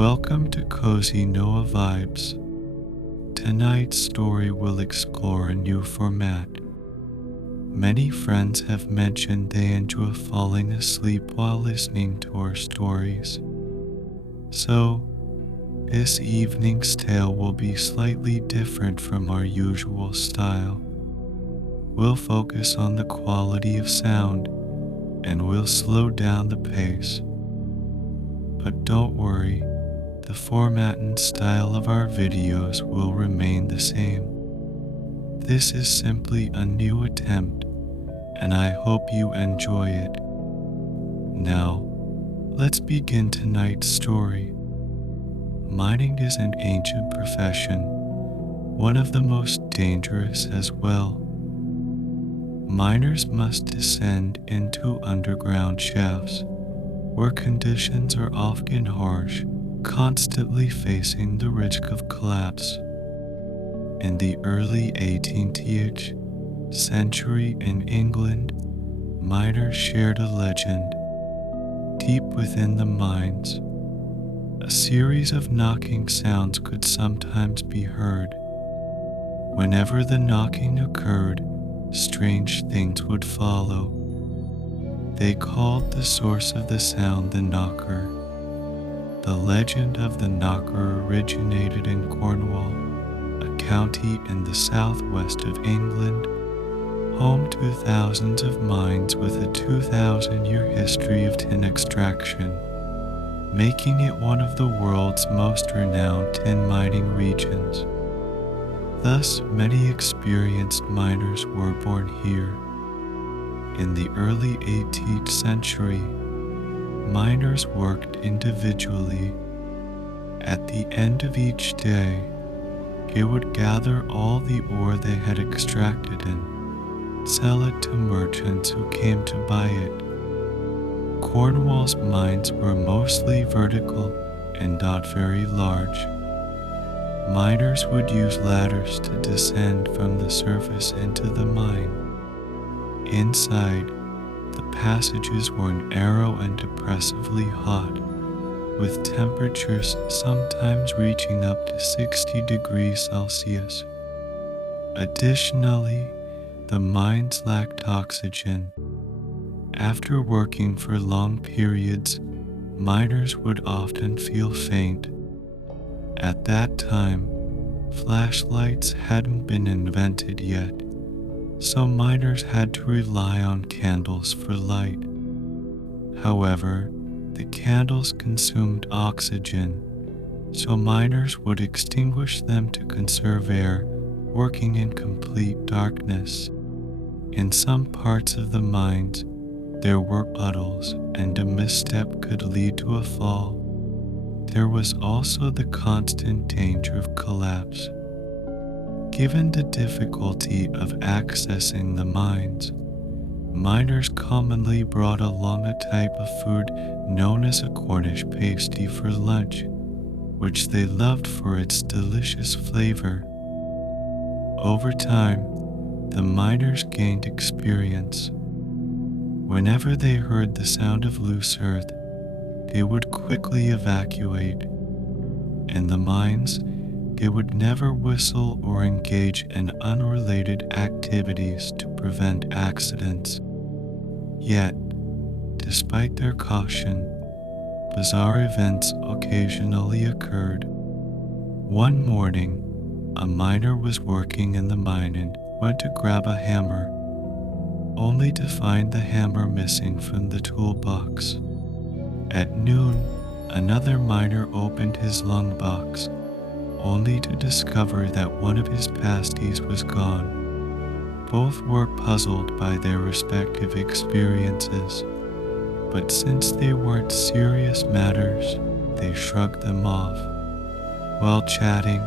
Welcome to Cozy Noah Vibes. Tonight's story will explore a new format. Many friends have mentioned they enjoy falling asleep while listening to our stories. So, this evening's tale will be slightly different from our usual style. We'll focus on the quality of sound and we'll slow down the pace. But don't worry, the format and style of our videos will remain the same. This is simply a new attempt, and I hope you enjoy it. Now, let's begin tonight's story. Mining is an ancient profession, one of the most dangerous as well. Miners must descend into underground shafts, where conditions are often harsh, constantly facing the risk of collapse. In the early 18th century in England, miners shared a legend. Deep within the mines, a series of knocking sounds could sometimes be heard. Whenever the knocking occurred, strange things would follow. They called the source of the sound the knocker. The legend of the knocker originated in Cornwall, a county in the southwest of England, home to thousands of mines with a 2,000-year history of tin extraction, making it one of the world's most renowned tin mining regions. Thus, many experienced miners were born here. In the early 18th century, miners worked individually. At the end of each day, they would gather all the ore they had extracted and sell it to merchants who came to buy it. Cornwall's mines were mostly vertical and not very large. Miners would use ladders to descend from the surface into the mine. Inside, the passages were narrow and oppressively hot, with temperatures sometimes reaching up to 60 degrees Celsius. Additionally, the mines lacked oxygen. After working for long periods, miners would often feel faint. At that time, flashlights hadn't been invented yet, so miners had to rely on candles for light. However, the candles consumed oxygen, so miners would extinguish them to conserve air, working in complete darkness. In some parts of the mines, there were puddles, and a misstep could lead to a fall. There was also the constant danger of collapse. Given the difficulty of accessing the mines, miners commonly brought along a type of food known as a Cornish pasty for lunch, which they loved for its delicious flavor. Over time, the miners gained experience. Whenever they heard the sound of loose earth, they would quickly evacuate. In the mines, they would never whistle or engage in unrelated activities to prevent accidents. Yet, despite their caution, bizarre events occasionally occurred. One morning, a miner was working in the mine and went to grab a hammer, only to find the hammer missing from the toolbox. At noon, another miner opened his lungbox, only to discover that one of his pasties was gone. Both were puzzled by their respective experiences, but since they weren't serious matters, they shrugged them off. While chatting,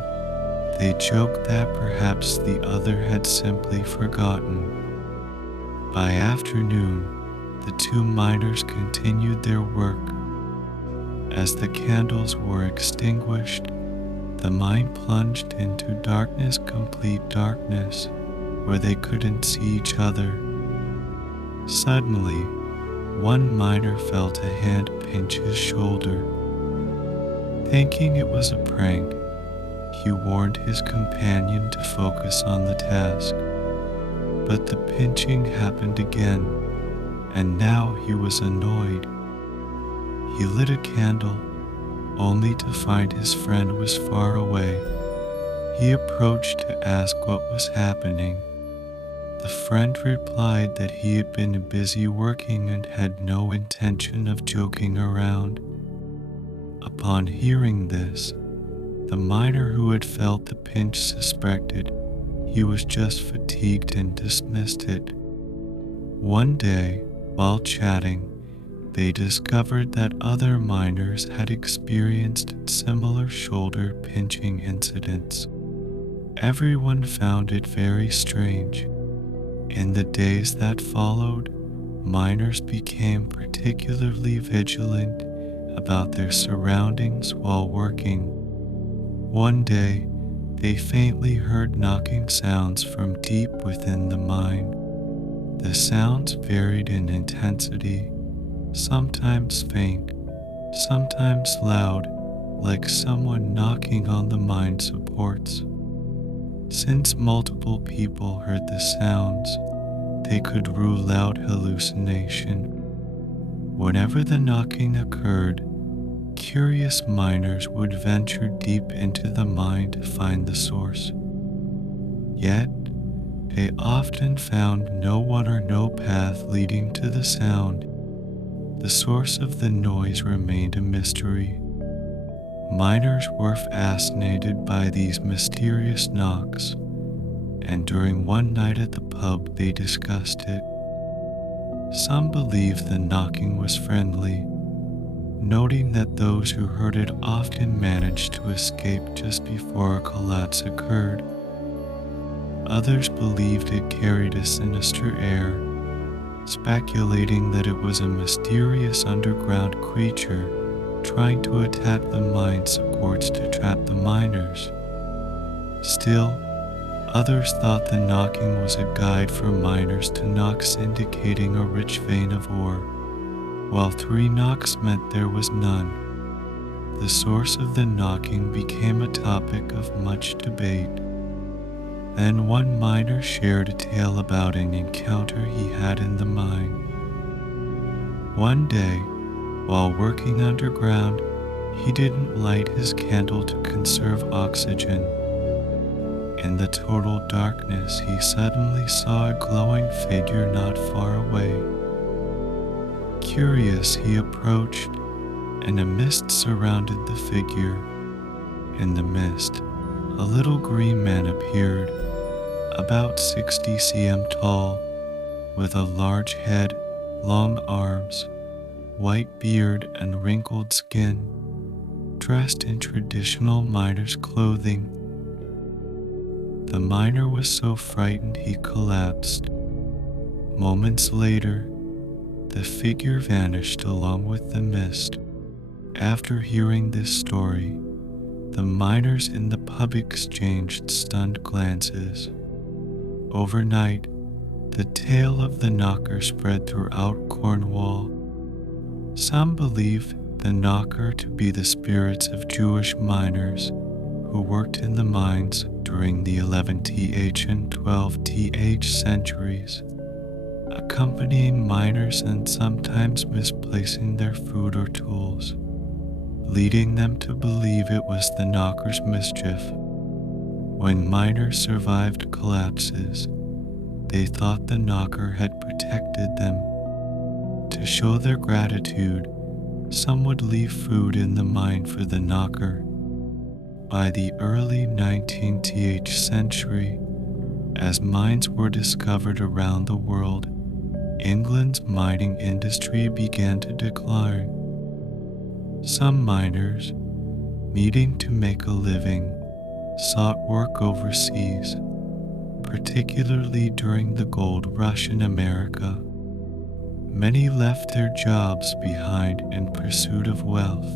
they joked that perhaps the other had simply forgotten. By afternoon, the two miners continued their work. As the candles were extinguished, the mine plunged into darkness, complete darkness, where they couldn't see each other. Suddenly, one miner felt a hand pinch his shoulder. Thinking it was a prank, he warned his companion to focus on the task. But the pinching happened again, and now he was annoyed. He lit a candle, only to find his friend was far away. He approached to ask what was happening. The friend replied that he had been busy working and had no intention of joking around. Upon hearing this, the miner who had felt the pinch suspected he was just fatigued and dismissed it. One day, while chatting, they discovered that other miners had experienced similar shoulder pinching incidents. Everyone found it very strange. In the days that followed, miners became particularly vigilant about their surroundings while working. One day, they faintly heard knocking sounds from deep within the mine. The sounds varied in intensity, sometimes faint, sometimes loud, like someone knocking on the mine supports. Since multiple people heard the sounds, they could rule out hallucination. Whenever the knocking occurred, curious miners would venture deep into the mine to find the source. Yet, they often found no one or no path leading to the sound. The source of the noise remained a mystery. Miners were fascinated by these mysterious knocks, and during one night at the pub they discussed it. Some believed the knocking was friendly, noting that those who heard it often managed to escape just before a collapse occurred. Others believed it carried a sinister air, speculating that it was a mysterious underground creature trying to attack the mine supports to trap the miners. Still, others thought the knocking was a guide for miners to knocks indicating a rich vein of ore, while 3 knocks meant there was none. The source of the knocking became a topic of much debate. Then one miner shared a tale about an encounter he had in the mine. One day, while working underground, he didn't light his candle to conserve oxygen. In the total darkness, he suddenly saw a glowing figure not far away. Curious, he approached, and a mist surrounded the figure. In the mist, a little green man appeared, about 60 cm tall, with a large head, long arms, white beard, and wrinkled skin, dressed in traditional miner's clothing. The miner was so frightened he collapsed. Moments later, the figure vanished along with the mist. After hearing this story, the miners in the pub exchanged stunned glances. Overnight, the tale of the knocker spread throughout Cornwall. Some believe the knocker to be the spirits of Jewish miners who worked in the mines during the 11th and 12th centuries, accompanying miners and sometimes misplacing their food or tools, leading them to believe it was the knocker's mischief. When miners survived collapses, they thought the knocker had protected them. To show their gratitude, some would leave food in the mine for the knocker. By the early 19th century, as mines were discovered around the world, England's mining industry began to decline. Some miners, needing to make a living, sought work overseas, particularly during the gold rush in America. Many left their jobs behind in pursuit of wealth.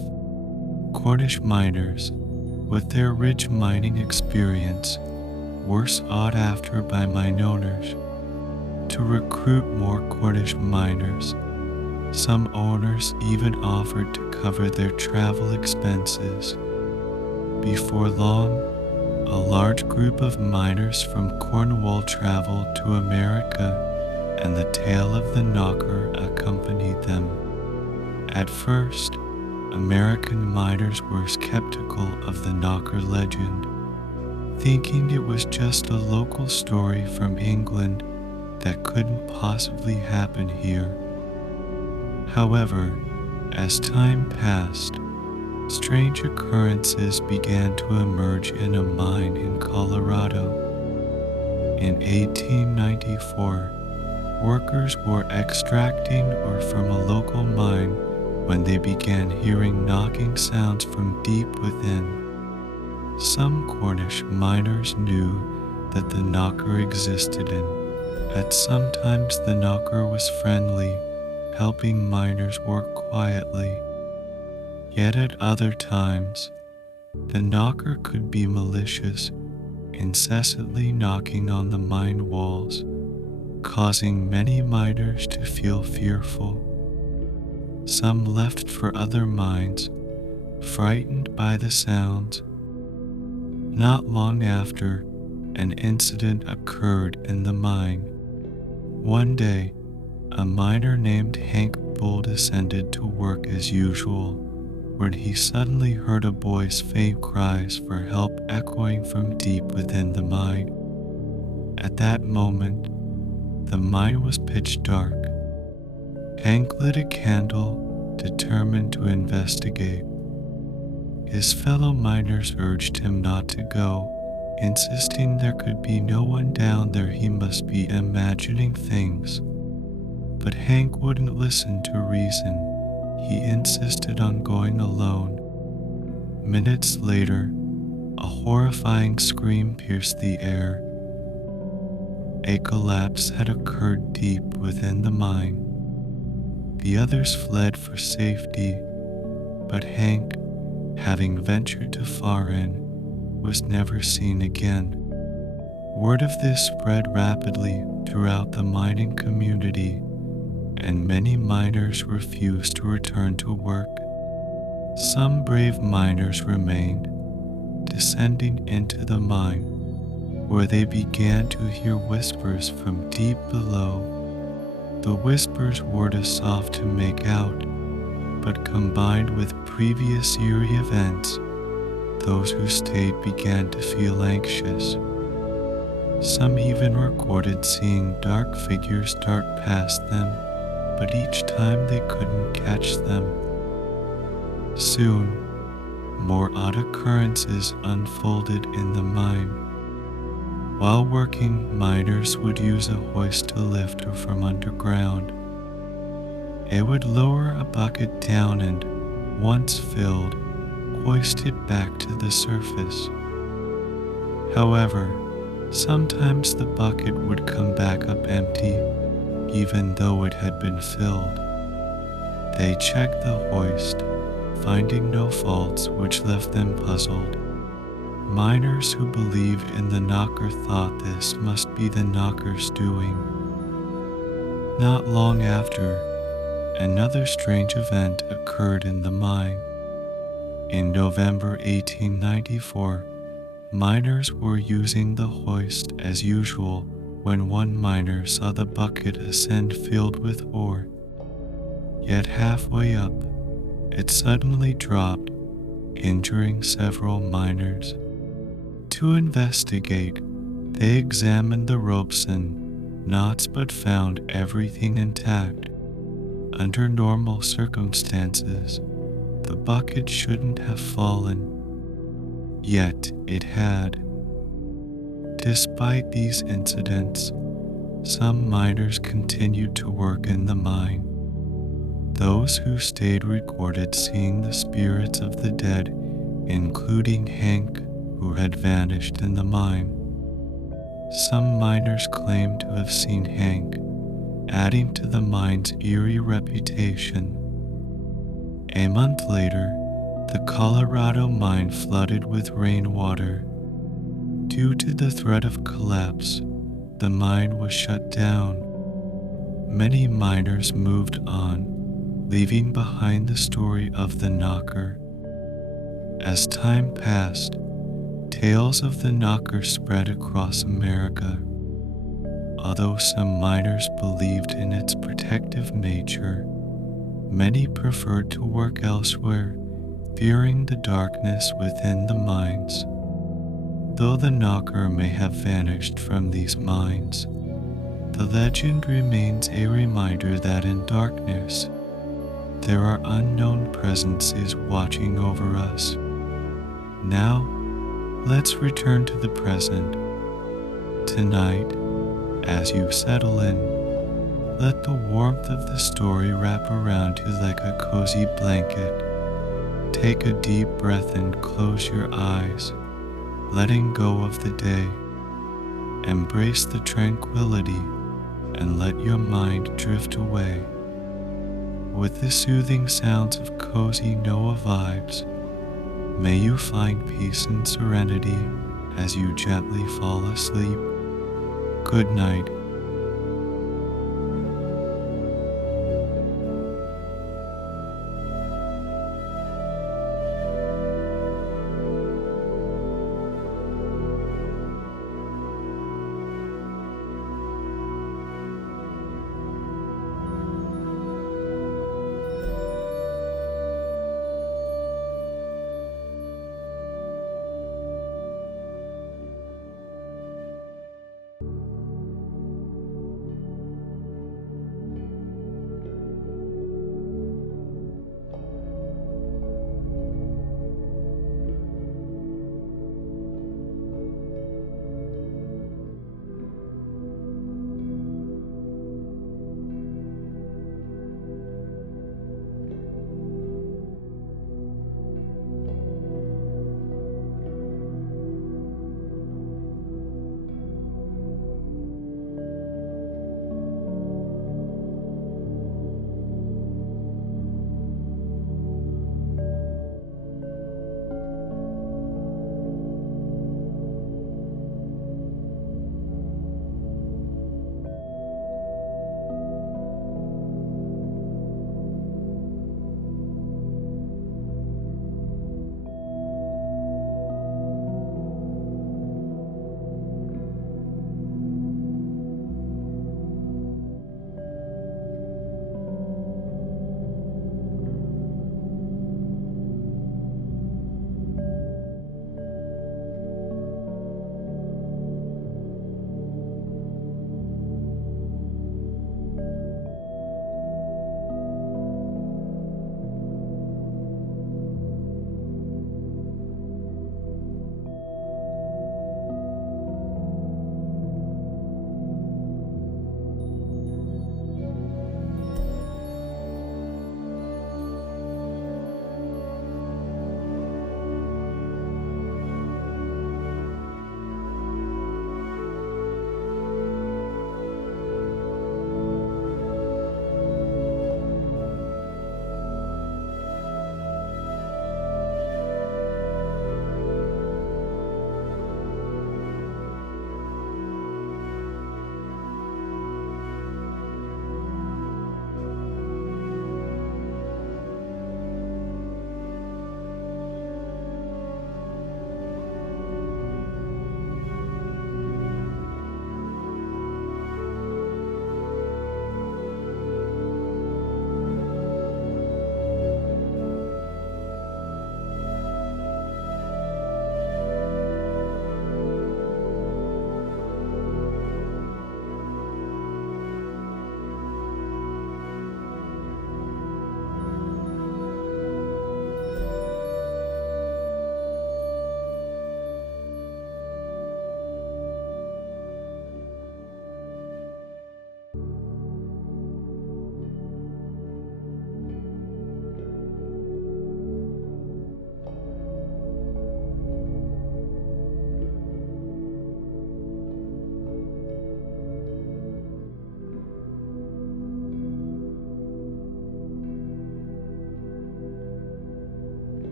Cornish miners, with their rich mining experience, were sought after by mine owners. To recruit more Cornish miners, some owners even offered to cover their travel expenses. Before long, a large group of miners from Cornwall traveled to America, and the tale of the knocker accompanied them. At first, American miners were skeptical of the knocker legend, thinking it was just a local story from England that couldn't possibly happen here. However, as time passed, strange occurrences began to emerge in a mine in Colorado. In 1894, workers were extracting ore from a local mine when they began hearing knocking sounds from deep within. Some Cornish miners knew that the knocker existed, and at sometimes the knocker was friendly, helping miners work quietly. Yet at other times, the knocker could be malicious, incessantly knocking on the mine walls, causing many miners to feel fearful. Some left for other mines, frightened by the sounds. Not long after, an incident occurred in the mine. One day, a miner named Hank Bull descended to work as usual, when he suddenly heard a boy's faint cries for help echoing from deep within the mine. At that moment, the mine was pitch dark. Hank lit a candle, determined to investigate. His fellow miners urged him not to go, insisting there could be no one down there, he must be imagining things. But Hank wouldn't listen to reason. He insisted on going alone. Minutes later, a horrifying scream pierced the air. A collapse had occurred deep within the mine. The others fled for safety, but Hank, having ventured too far in, was never seen again. Word of this spread rapidly throughout the mining community, and many miners refused to return to work. Some brave miners remained, descending into the mine, where they began to hear whispers from deep below. The whispers were too soft to make out, but combined with previous eerie events, those who stayed began to feel anxious. Some even recorded seeing dark figures dart past them, but each time they couldn't catch them. Soon, more odd occurrences unfolded in the mine. While working, miners would use a hoist to lift her from underground. It would lower a bucket down and, once filled, hoist it back to the surface. However, sometimes the bucket would come back up empty, even though it had been filled. They checked the hoist, finding no faults, which left them puzzled. Miners who believed in the knocker thought this must be the knocker's doing. Not long after, another strange event occurred in the mine. In November 1894, miners were using the hoist as usual when one miner saw the bucket ascend filled with ore. Yet halfway up, it suddenly dropped, injuring several miners. To investigate, they examined the ropes and knots but found everything intact. Under normal circumstances, the bucket shouldn't have fallen, yet it had. Despite these incidents, some miners continued to work in the mine. Those who stayed recorded seeing the spirits of the dead, including Hank, who had vanished in the mine. Some miners claimed to have seen Hank, adding to the mine's eerie reputation. A month later, the Colorado mine flooded with rainwater. Due to the threat of collapse, the mine was shut down. Many miners moved on, leaving behind the story of the knocker. As time passed, tales of the knocker spread across America. Although some miners believed in its protective nature, many preferred to work elsewhere, fearing the darkness within the mines. Though the knocker may have vanished from these mines, the legend remains a reminder that in darkness, there are unknown presences watching over us. Now, let's return to the present. Tonight, as you settle in, let the warmth of the story wrap around you like a cozy blanket. Take a deep breath and close your eyes, letting go of the day. Embrace the tranquility and let your mind drift away. With the soothing sounds of cozy Noah vibes, may you find peace and serenity as you gently fall asleep. Good night,